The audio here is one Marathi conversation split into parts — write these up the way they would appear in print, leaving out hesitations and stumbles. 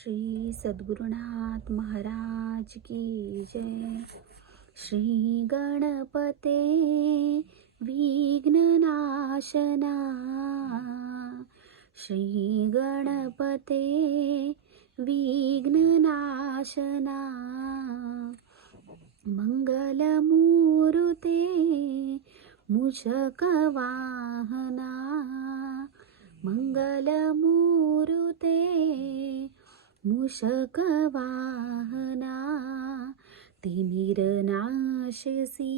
श्री सद्गुरुनाथ महाराज की जय. श्री गणपते विघ्ननाशना, श्री गणपते विघ्ननाशना, मंगलमूर्ते मूषकवाहना, मंगलमूर्ते मूषकवाहना, तिमिरनाशसी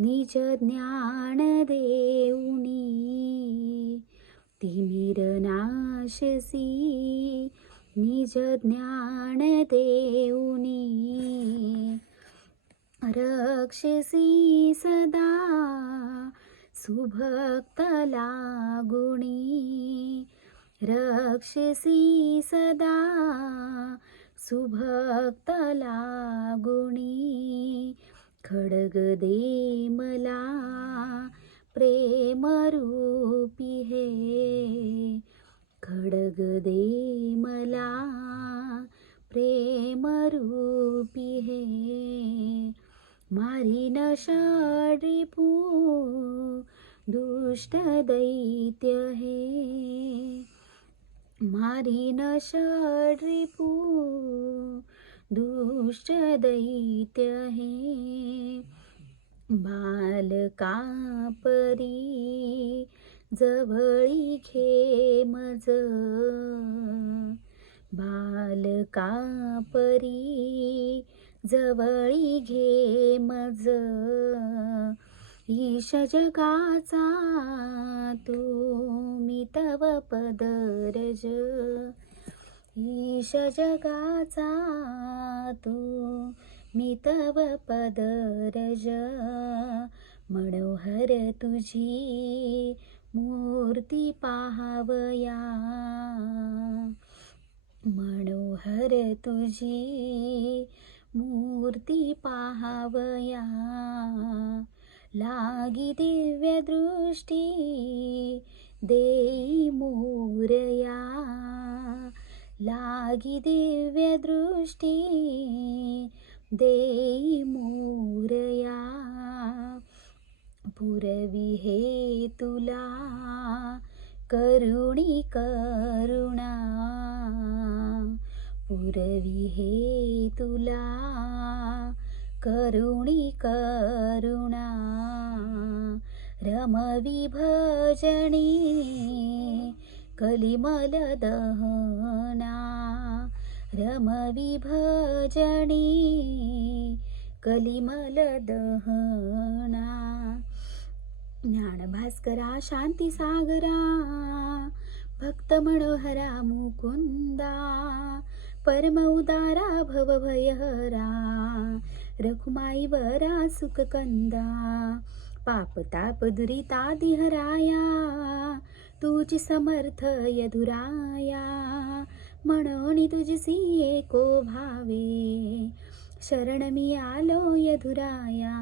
निज ज्ञान देऊनी, तिमिरनाशसी निज ज्ञान देऊनी, रक्षसी सदा सुभक्त लागुणी, रक्षसी सदा सुभक्त लागुणी, खड्ग दे मला प्रेमरूपी हे, खड्ग दे मला प्रेमरूपी हे, मारीन षड्रिपू दुष्ट दैत्य हे, मारीन षड्रिपू दुष्ट दैत्य हे, बालका परी जवळी घे मज, बालका परी जवळी घे मज, ईश जगाचा तू मी तव पदरज, ईश जगाचा तू मी तव पदरज, मनोहर तुझी मूर्ती पाहावया, मनोहर तुझी मूर्ती पाहावया, लागी दिव्य दृष्टी देई मोरया, लागी दिव्य दृष्टी देई मोरया, पुरवी हे तुला करुणी करुणा, पुरवी हे तुला करुणी करुणा, रमवी भजनी कलिमल दहना, रमवी भजनी कलिमल दहना, ज्ञानभास्करा शांती सागरा भक्त मनोहरा मुकुंदा, परम उदारा भवभयहरा रखुमाई वरा सुखकंदा, पाप ताप दुरितादि हराया तुझी समर्थ यधुराया, म्हणून तुझसी एको भावे शरण मी आलो यधुराया,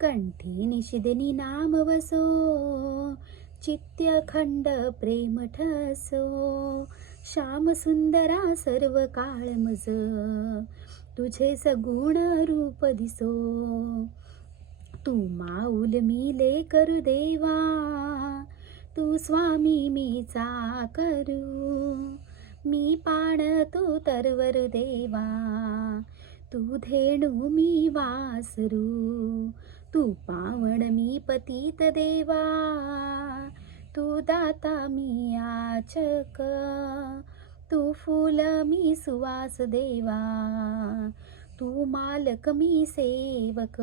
कंठी निशिदिनी नाम वसो चित्य खंड प्रेम ठसो, श्याम सुंदरा सर्व काळ मज तुझे सगुण रूप दिसो, तू माऊल मी लेकरु देवा, तू स्वामी मी चाकरू, मी पाण तू तरवर देवा, तू धेणू मी वासरू, तू पावण मी पतित देवा, तू दाता मी याचक, तू फूल मी सुवास देवा, तू मालक मी सेवक,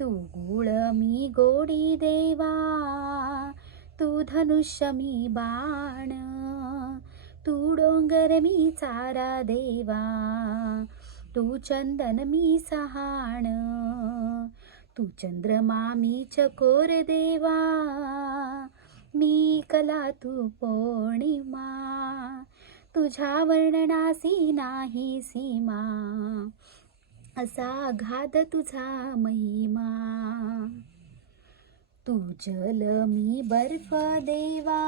तू गुळ मी गोडी देवा, तू धनुष्य मी बाण, तू डोंगर मी चारा देवा, तू चंदन मी सहाण, तू चंद्रमा मी चकोर देवा, मी कला तू पौर्णिमा, तुझ्या वर्णनासी नाही सीमा, असा अगाध तुझा महिमा, तू जल मी बर्फ देवा,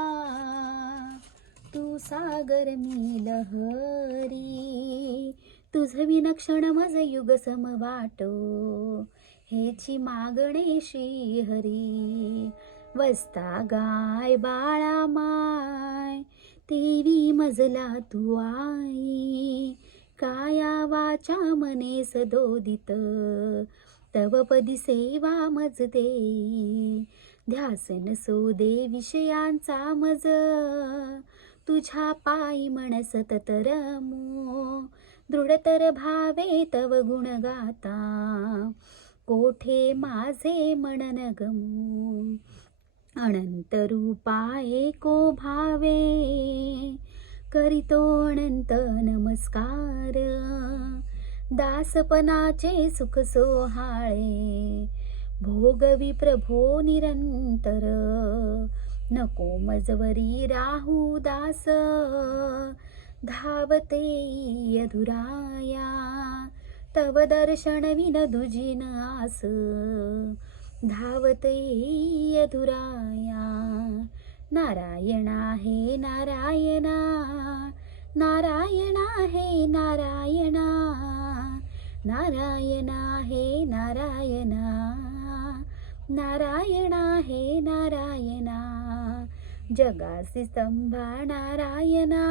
तू सागर मी लहरी, तुझ विनक्षण मज युग समवाटो, हेची मागणे श्रीहरी. वसता गाय बाळा माय, तेवी मजला तू आई, काया वाचा मने सदोदित, तव पदी सेवा मज देई. ध्यास नसो दे विषयांचा मज, तुझ्या पायी मन सतत रमो. दृढतर भावे तव गुण गाता, कोठे माझे मनन गमो. अनंत रूपा एको भावे, करीतो अनंत नमस्कार. दासपणाचे सुख सोहाळे, भोगवी प्रभो निरंतर. नको मजवरी राहू दास, धावते यधुराया. तव दर्शन विन दुजिन आस, धावते यधुराया. नारायणा हे नारायणा, नारायणा हे नारायणा, नारायणा हे नारायणा, नारायणा हे नारायणा. जगासी स्तंभा नारायणा,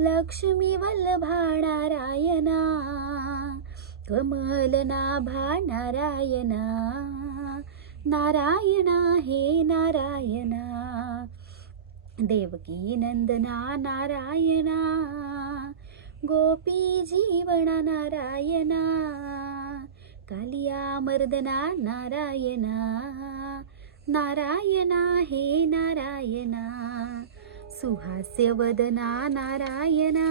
लक्ष्मी वल्लभा नारायणा. कमल नाभा नारायणा, नारायणा हे नारायणा. देवकी नंदना नारायणा, गोपी जीवना नारायणा. कालिया मर्दना नारायणा, नारायणा हे नारायणा. सुहास्य वदना नारायणा,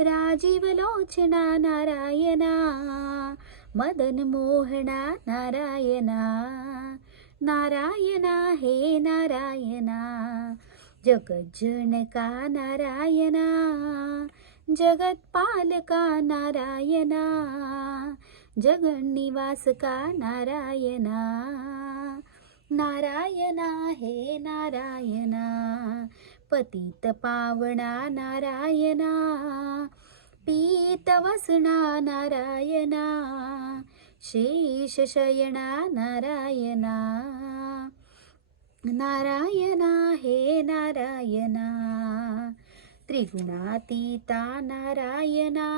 राजीव लोचना नारायणा. मदन मोहना नारायणा, नारायणा हे नारायणा. जगज्जनका नारायणा, जगत्पालका नारायणा. जगन्निवासका नारायणा, नारायणा हे नारायणा. पतित पावना नारायणा, पीतवसना नारायणा. शेषशयना नारायणा, नारायणा हे नारायणा. त्रिगुणातीता नारायणा,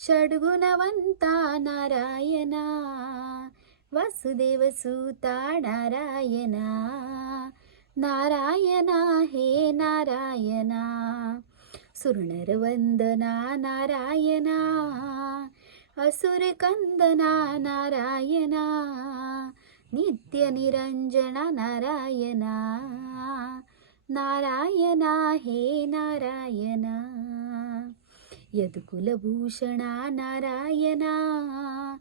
षड्गुणवंता नारायणा. वासुदेवसुता नारायणा, नारायणा हे नारायणा. सुरनरवंदना नारायणा, असुरकंदना नारायणा. नित्यनिरंजना नारायणा, नारायणा हे नारायणा. यदुकुलभूषणा नारायणा,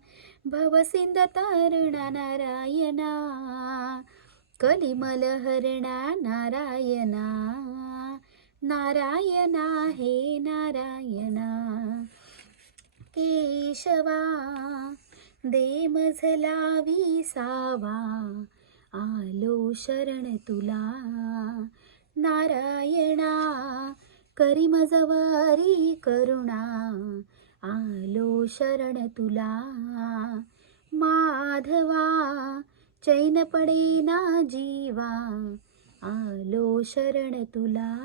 भवसिंधतरणा नारायणा. कलिमलहरणा नारायणा, नारायणा हे नारायणा. केशवा दे मजला विसावा, आलो शरण तुला. नारायणा करी मजवरी करुणा, आलो शरण तुला. माधवा चैन पडेना जीवा, आलो शरण तुला.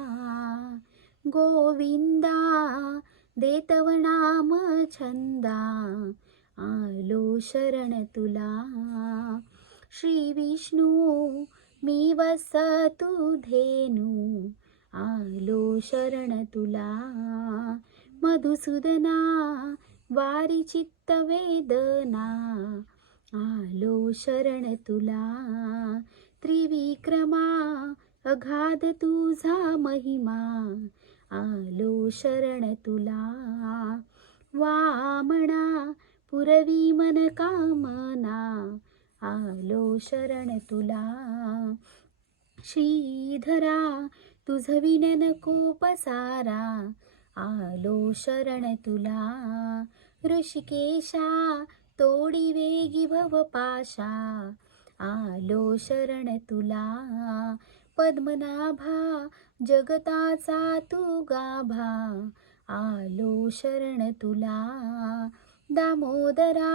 गोविंदा दे तव नाम छंदा, आलो शरण तुला. श्री विष्णू मी वसतु धेनू, आलो शरण तुला. मधुसूदना वारी चित्त वेदना, आलो शरण तुला. त्रिविक्रमा अगाध तुझा महिमा, आलो शरण तुला. वामना पुरवी मन कामना, आलो शरण तुला. श्रीधरा तुझ विन नको पसारा, आलो शरण तुला. ऋषिकेशा तोडी वेगी भवपाशा, आलो शरण तुला. पद्मनाभा जगताचा तू गाभा, आलो शरण तुला. दामोदरा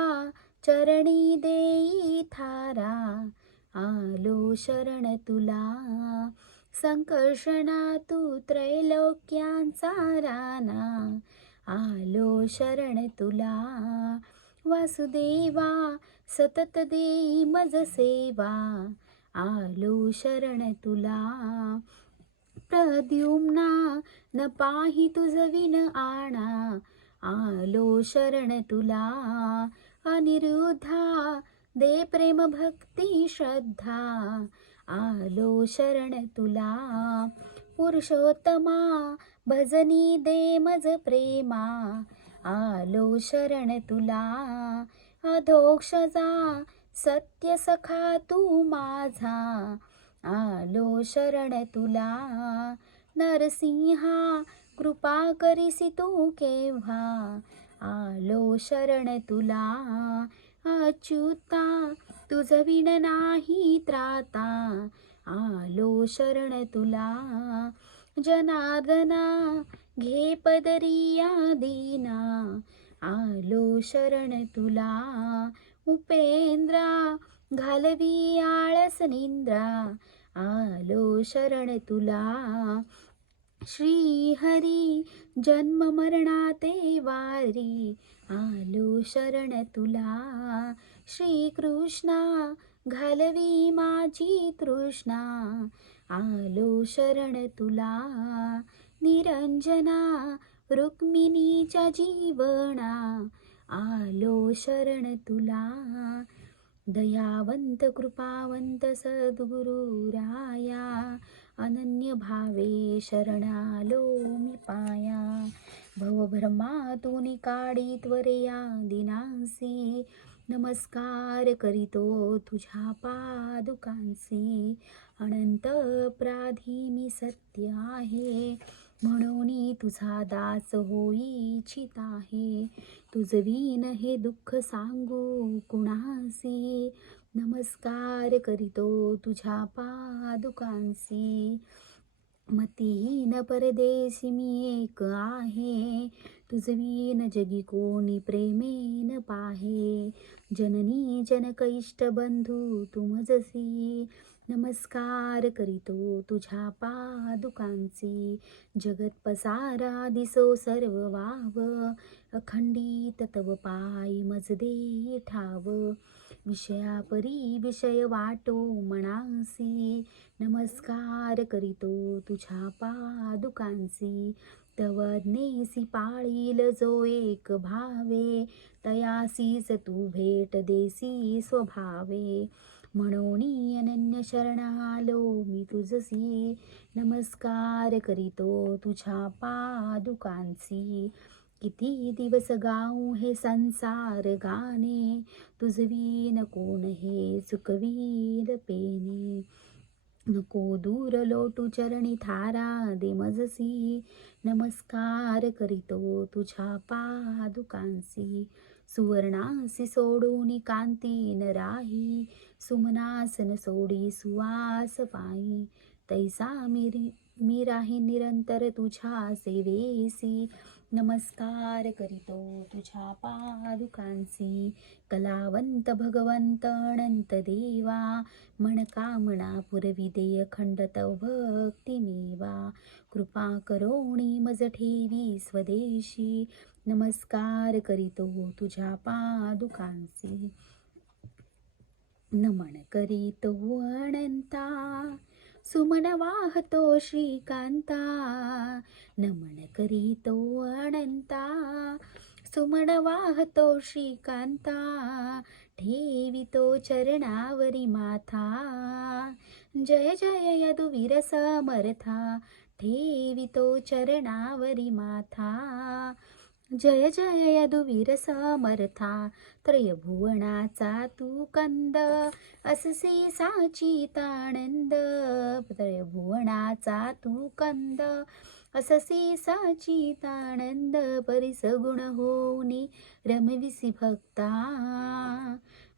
चरणी देई थारा, आलो शरण तुला. संकर्षणा तू त्रैलोक्यांचा राणा, आलो शरण तुला. वासुदेवा सतत देई मज सेवा, आलो शरण तुला. प्रद्युम्ना न पाही तुझ विन आणा, आलो शरण तुला. अनिरुद्धा दे प्रेम भक्ती श्रद्धा, आलो शरण तुला. पुरुषोत्तमा भजनी दे मज प्रेमा, आलो शरण तुला. अधोक्षजा सत्य सखा तू माझा, आलो शरण तुला. नरसिंहा कृपा करिसी तू केव्हा, आलो शरण तुला. अच्युता तुझ विण नाही त्राता, आलो शरण तुला. जनार्दना घे पदरिया दीना, आलो शरण तुला. उपेंद्रा घालवी आळस निंद्रा, आलो शरण तुला. श्री हरी जन्म मरणाते वारी, आलो शरण तुला. श्री कृष्णा घालवी माझी तृष्णा, आलो शरण तुला. निरंजना रुक्मिणीच्या जीवना, आलो शरण तुला. दयावंत कृपावंत सद्गुरु राया, अनन्य भावे शरणालो मी पाया. भवभ्रमातून काढी त्वरया दिनांसी, नमस्कार करीतो तुझ्या पादुकांसी. अनंत अपराधी मी सत्य आहे, म्हणून तुझा दास होई इच्छित आहे. तुझविन हे दुःख सांगू कुणासी, नमस्कार करीतो तुझ्या पादुकांसी. मतिहीन परदेशी मी एक आहे, तुझविन जगी कोणी प्रेमेन पाहे. जननी जनकैष्ट बंधू तुमजसी, नमस्कार करीतो तुझ्या पादुकांसी. जगत पसारा दिसो सर्व वाव, अखंडित तव पाय मज देई ठाव. विषयापरी विषय वाटो मनासी, नमस्कार करीतो तुझ्या पादुकांसी. तव नेसी पाळील जो एक भावे, तयासीच तू भेट देसी स्वभावे. म्हणून अनन्य शरण आलो मी तुझसी, नमस्कार करीतो तुझ्या पादुकांसी. किती दिवस गाऊ हे संसार गाणे, तुझविन कोण हे चुकवील पेने. नको दूर लोटू चरणी थारा दे मजसी, नमस्कार करीतो तुझ्या पादुकांसी. सुवर्णासी सोडून कांती न राही, सुमनासन सोडी सुवास पायी. तैसा मी राही निरंतर तुझ्या सेवेसी, नमस्कार करीतो तुझ्या पादुकांसी. कलावंत भगवंत अनंत देवा, मनकामना पुरविदे अखंड तव भक्ती मेवा. कृपा करोणी मज ठेवी स्वदेशी, नमस्कार करीतो तुझ्या पादुकांसी. नमन करीतो अनंता, सुमन वाहतो श्रीकांता. नमन करीतो अनंता, सुमन वाहतो श्रीकांता. ठेवितो चरणावरी माथा, जय जय यदुवीर समर्था. ठेवितो चरणावरी माथा, जय जय यदुवीर समर्था त्रयभुवनाचा तू कंद अससी साचितानंद त्रयभुवनाचा तू कंद अससी साचितानंद परिसगुण होऊनी रमविसी भक्ता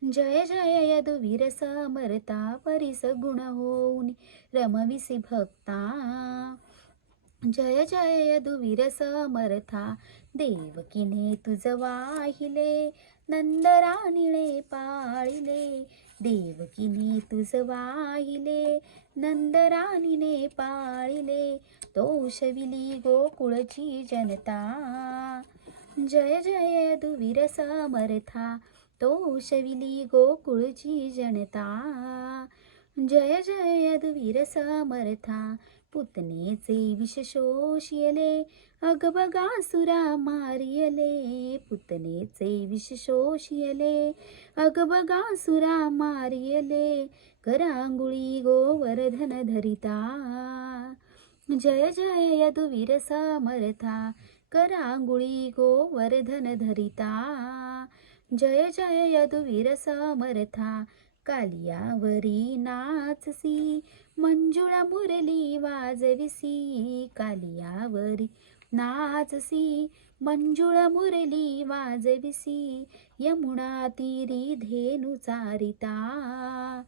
जय जय यदुवीर समर्था परिसगुण होऊनी रमविसी भक्ता जय जय यदुवीर समर्था देवकीने तुझ वाहिले नंदराणीने पाळिले देवकीने तुझ वाहिले नंदराणीने पाळिले तोषविली गोकुळची जनता जय जय यदुवीर समर्था तोषविली गोकुळची जनता जय जय यदुवीर समर्था पुतनेचे विष शोषिले अगबगासुरा मारियले पुतनेचे विष शोषिले अगबगासुरा मारियले करांगुळी गोवर्धन धरिता जय जय यदुवीर समर्था करांगुळी गोवर्धन धरिता जय जय यदुवीर समर्था कालियावरी नाचसी मंजुळ मुरली वाजविसी कालियावरी नाचसी मंजुळ मुरली वाजविसी यमुना तीरी धेनु चारिता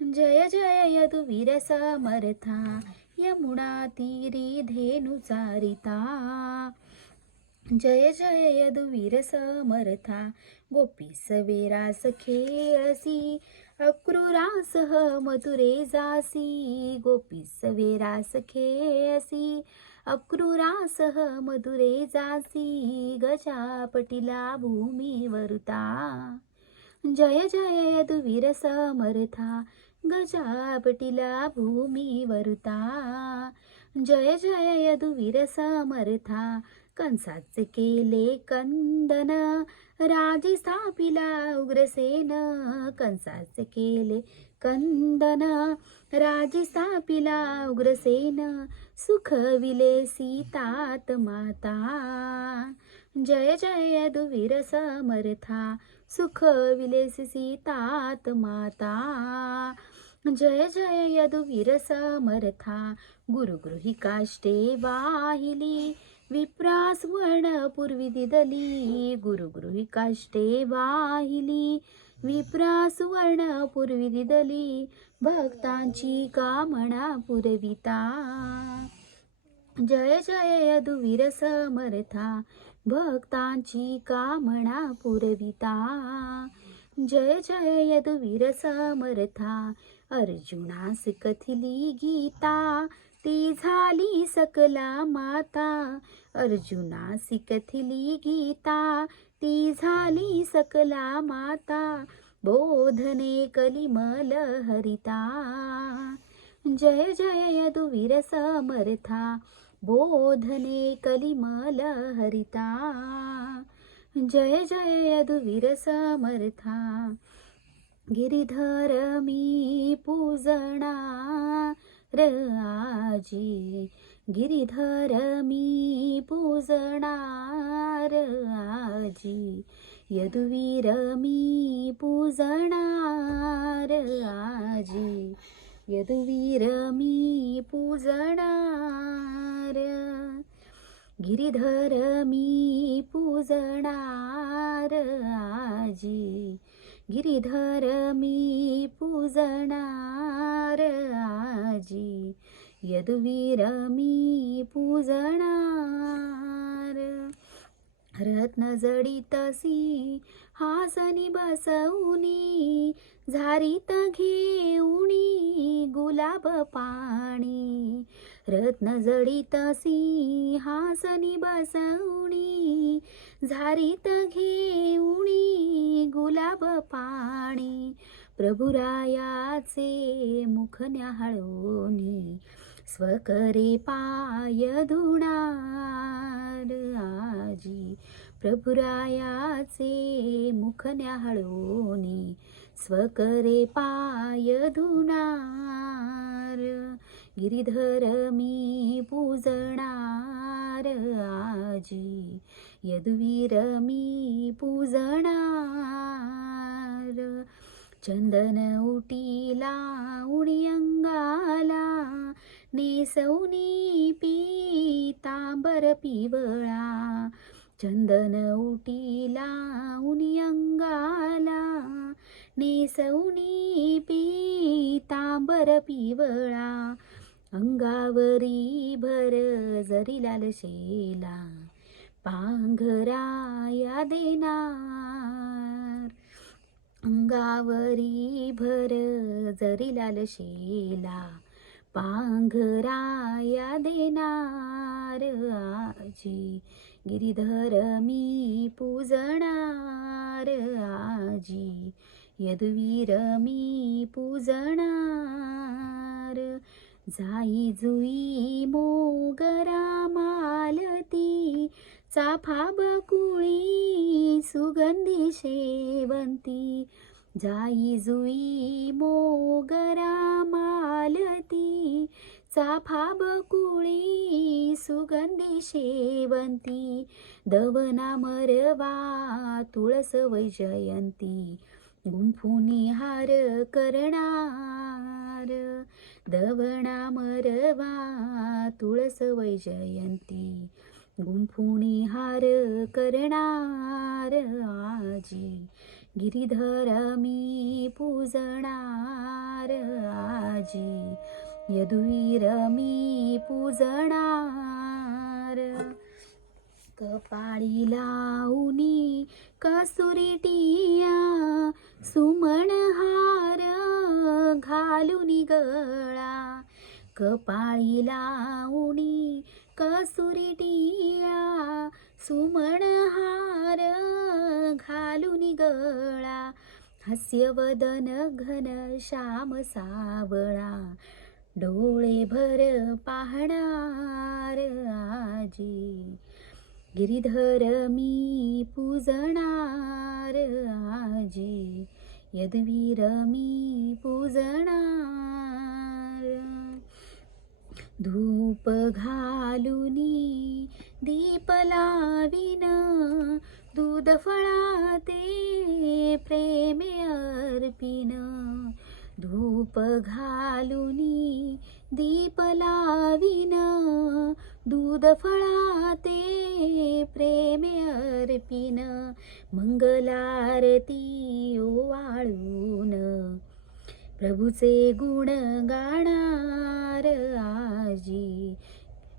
जय जय यदुवीर समर्था यमुना तीरी धेनु चारिता जय जय यदुवीर समर्था गोपी सवेरास खेळसी अक्रूरासह मथुरे जासी गोपी सवेरास खेळसी अक्रूरासह मधुरे जासी गजापटीला भूमीवरुता जय जय यदुवीर समर्था गजापटीला भूमीवरुता जय जय यदुवीर समर्था कंसाचे केले कंदन राजी स्थापिला उग्रसेन कंसाचे केले कंदन राजी स्थापिला उग्रसेन सुखविले सीतात माता जय जय यदुवीर समर्था सुखविले सीतात माता जय जय यदुवीर समर्था गुरुगृही काष्टे वाहिली विप्रास वर्ण पूर्वी दिदली गुरुगृही काष्टे वाहिली विप्रास वर्ण पूर्वी दिदली भक्तांची कामना पुरविता जय जय यदुवीर समर्था भक्तांची कामना पुरविता जय जय यदुवीर समर्था अर्जुनास कथिली गीता ती झाली सकला माता अर्जुनास कथिली गीता ती झाली सकला माता बोधने कलिमल हरिता जय जय यदुवीर समर्था बोधने कलिमल हरिता जय जय यदुवीर समर्था गिरिधर मी पूजणार आजी गिरिधर मी पूजणार आजी यदुवीर मी पूजणार आजी यदुवीर मी पूजणार गिरिधर मी पूजणार आजी गिरिधर मी पूजणार आजी यदुवीर मी पूजणार रत्न जडितसी हासनी बसवूनी झारीत घेऊनी गुलाब पाणी रत्न जडितसी हासनी बसवूनी झारीत घेऊनी गुलाब पाणी प्रभुरायाचे मुख न्याहाळोनी स्वकरे पाय धुणार आजी प्रभुरायाचे मुख न्याहाळोनी स्वकरे पाय धुणार गिरिधर मी पूजणार आजी यदुवीर मी पूजणार. चंदन उटीला उडी अंगाला नेसवनी पीतांबर पिवळा. चंदन उटीला उनी अंगाला नेसवनी पीतांबर पिवळा. अंगावरी भर जरी लाल शेला पांघराया देणार. अंगावरी भर जरी लाल शेला पांघराया देणार. आजी गिरीधर मी पूजणार. आजी यदुवीर मी पूजणार. जाई जुई मोगरा मालती चाफा बकुळी सुगंधी शेवंती. जाई जुई मोगरा मालती चाफा बकुळी सुगंधी शेवंती. दवना मरवा तुळस वैजयंती गुंफुनी हार करणार. दवना मरवा तुळस वैजयंती गुंफुनी हार करणार. आजी गिरीधर मी पूजणार. आजी यदुवीर मी पूजणार. कपाळी लावणी कसुरी टिया सुमण हार घालून गळा. कपाळी लावणी कसुरी टिया सुमण हार घालून गळा. हास्यवदन घन श्याम सावळा डोळे भर पाहणार. आजी गिरीधर मी पूजणार. आजी यदुवीर मी पूजणार. धूप घालुनी दीप लाविन दूध फळाते प्रेमे अर्पिन. धूप घालुनी दीप लाविन दूध फळाते प्रेमे अर्पिन. मंगलारती ओवाळून प्रभूचे गुण गाणार. आजी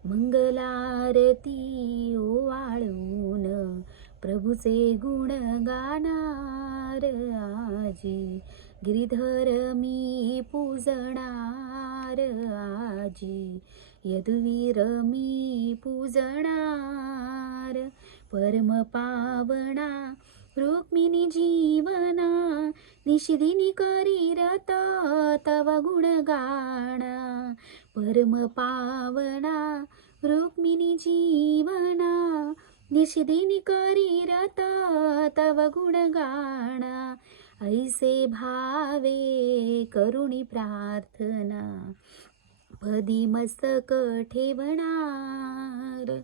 मंगलारती ओवाळून प्रभूचे गुण गाणार. आजी गिरीधर मी पूजणार. आजी यदुवीर मी पूजणार. परम पावना रुक्मिणी जीवना निशिदिनी करी रत तव गुण गाणा. परम पावना रुक्मिणी जीवना निशिदिनी करी रत तव गुण गाणा. ऐसे भावे करुणी प्रार्थना पदी मस्तक ठेवणार.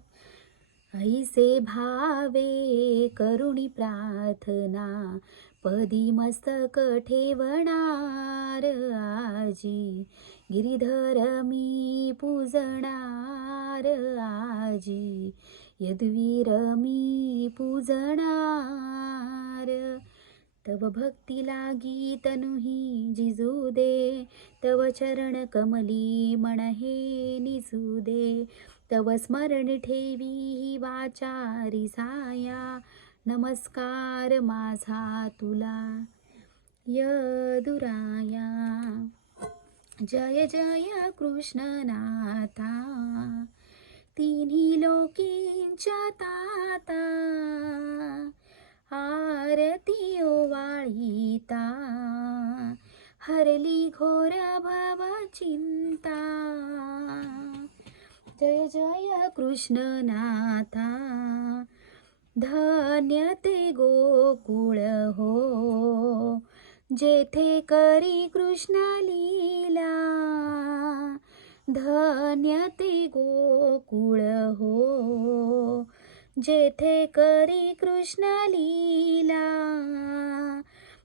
ऐसे भावे करुणी प्रार्थना पदी मस्तक ठेवणार. आजी गिरीधर मी पूजणार. आजी यदुवीर मी पूजणार. तव भक्ती लागी तनुही जिजू दे तव चरण कमली मन हे निजू दे. तव स्मरण ठेवी ही वाचारी साया नमस्कार माझा तुला यदुराया. जय जय कृष्णनाथा तिन्ही लोकींच्या ताता आरती ओवाळीता हरली घोर भव चिंता. जय जय कृष्णनाथा धन्य ते गोकुळ हो जेथे करी कृष्ण लीला. धन्य ते गोकुळ हो जेथे करी कृष्ण लीला,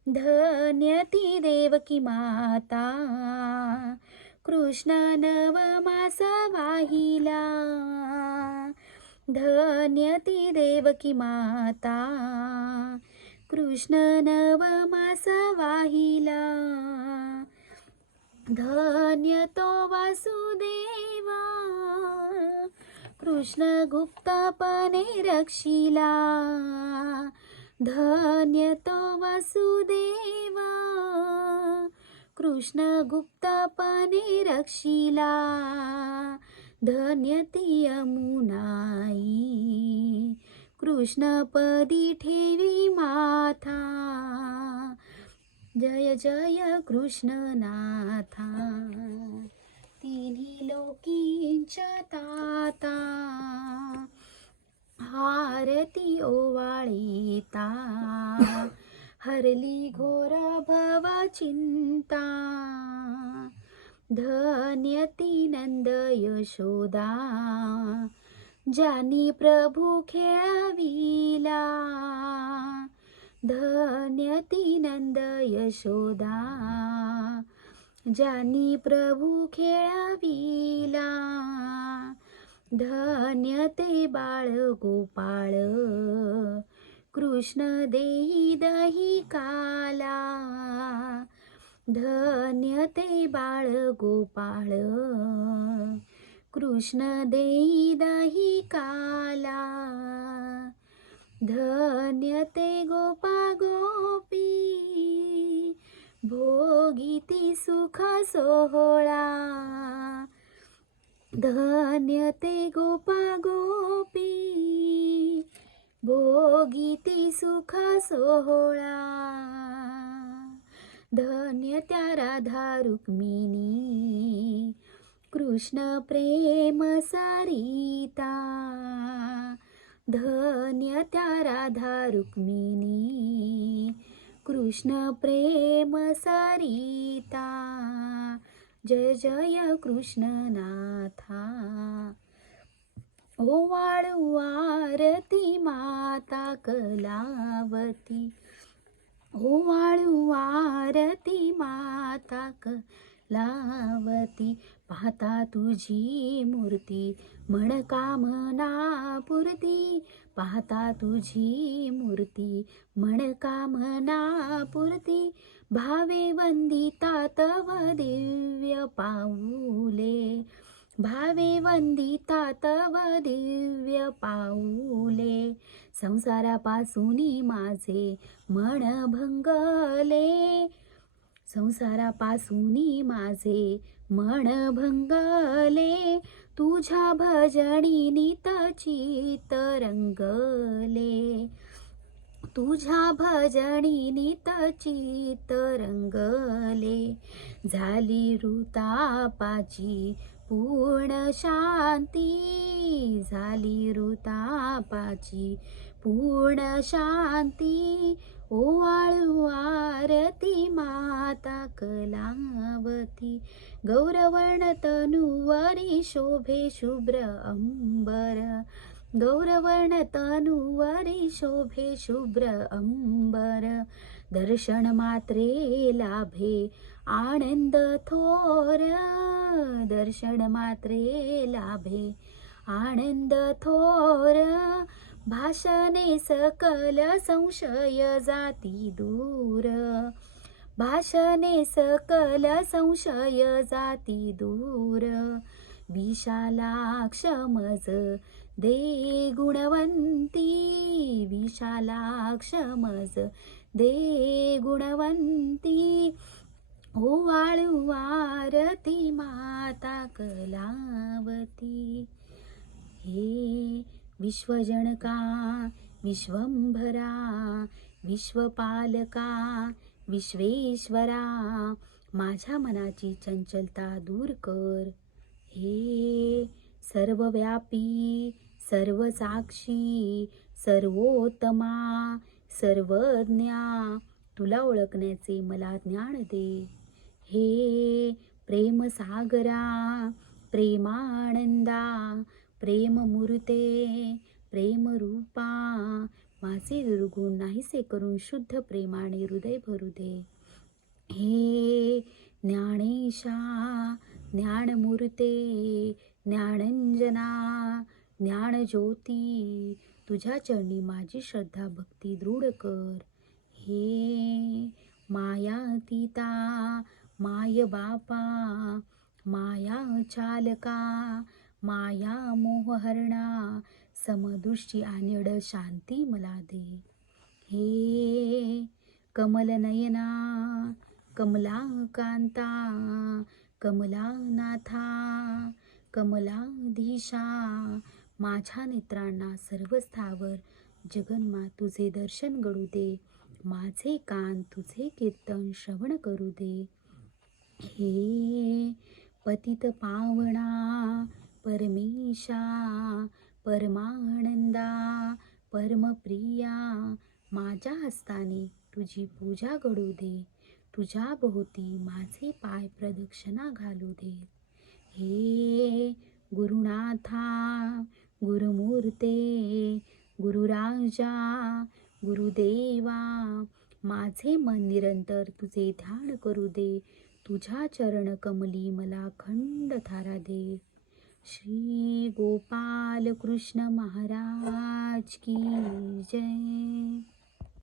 धन्य ती देवकी माता, कृष्ण नवमास वाहिला. धन्य ती देवकी माता, कृष्ण नवमास वाहिला. धन्य तो वासुदेवा, कृष्ण गुप्तपणे रक्षिला. धन्य तो वासुदेवा, कृष्ण गुप्तपणे रक्षिला. धन्य ती यमुनाई, कृष्ण पदी ठेवी माथा. जय जय कृष्णनाथा, तिन्ही लोकींच्या ताता. आरती ओवाळीता, हरली घोर भव चिंता. धन्य ती नंद यशोदा, ज्यांनी प्रभू खेळविला. धन्य ती नंद यशोदा, ज्यांनी प्रभू खेळविला. धन्य ते बाळ गोपाळ, कृष्ण देई दही काला. धन्य ते बाळ गोपाळ, कृष्ण देई दही काला. धन्य ते गोपा गोपी, भोगिती सुख सोहळा. धन्य ते गोपा गोपी, भोगिती सुख सोहळा. धन्य त्या राधा रुक्मिणी, कृष्ण प्रेम सरिता. धन्य त्या राधा रुक्मिणी, कृष्ण प्रेम सरिता. जय जय कृष्णनाथा. ओवाळू आरती माता कलावती, ओवाळू आरती माता कलावती. पाहता तुझी मूर्ती, मन कामना पुरती. पाहता तुझी मूर्ती, मन कामना पुरती. भावे वंदिता तव दिव्य पाऊले, भावे वंदिता तव दिव्य पाऊले. संसारापासूनी माझे मन भंगले, संसारापासूनी माझे मन भंगले. तुझ्या भजनी नित चित्त रंगले, तुझ्या भजनी नित चित्त रंगले. झाली ऋतापाची पूर्ण शांती, झाली ऋतापाची पूर्ण शांती. ओवाळू आरती माता कलावती. गौरवर्ण तनुवरी शोभे शुभ्र अंबर, गौरवर्ण तनुवरी शोभे शुभ्र अंबर. दर्शन मात्रे लाभे आनंद थोर, दर्शन मात्रे लाभे आनंद थोर. भाषणे सकल संशय जाती दूर, भाषणे सकल संशय जाती दूर. विशालाक्ष मज दे गुणवंती, विशालाक्ष मज दे गुणवंती. ओवाळू आरती माता कलावती. हे विश्वजनका विश्वंभरा, विश्वपालका विश्वेश्वरा. माझ्या मनाची चंचलता दूर कर. हे सर्वव्यापी, सर्वसाक्षी, सर्वोत्तमा, सर्वज्ञा, तुला ओळखण्याचे मला ज्ञान दे. हे प्रेमसागरा, प्रेमानंदा, प्रेममूर्ते, प्रेमरूपा माझे दुर्गुण नाहीसे करून शुद्ध प्रेमाने हृदय भरू दे. हे ज्ञानेशा ज्ञानमूर्ते ज्ञानंजना ज्ञानज्योती तुझ्या चरणी माझी श्रद्धा भक्ती दृढ कर. हे मायातीता माय बापा माया चालका माया मोहहरणा समदृष्टी आणि अड शांती मला दे. हे कमलनयना कमलाकांता कमलानाथा कमलाधीशा माझ्या नेत्रांना सर्व स्थावर जगन्मात तुझे दर्शन घडू दे. माझे कान तुझे कीर्तन श्रवण करू दे. हे पतित पावना परमेशा परमानंदा परमप्रिया माझ्या हस्ताने तुझी पूजा घडू दे. तुझ्या भोवती माझे पाय प्रदक्षिणा घालू दे. हे गुरुनाथा गुरुमूर्ते गुरुराजा गुरुदेवा माझे मन निरंतर तुझे ध्यान करू दे. तुझ्या चरण कमली मला खंड थारा दे. श्री गोपाल कृष्ण महाराज की जय.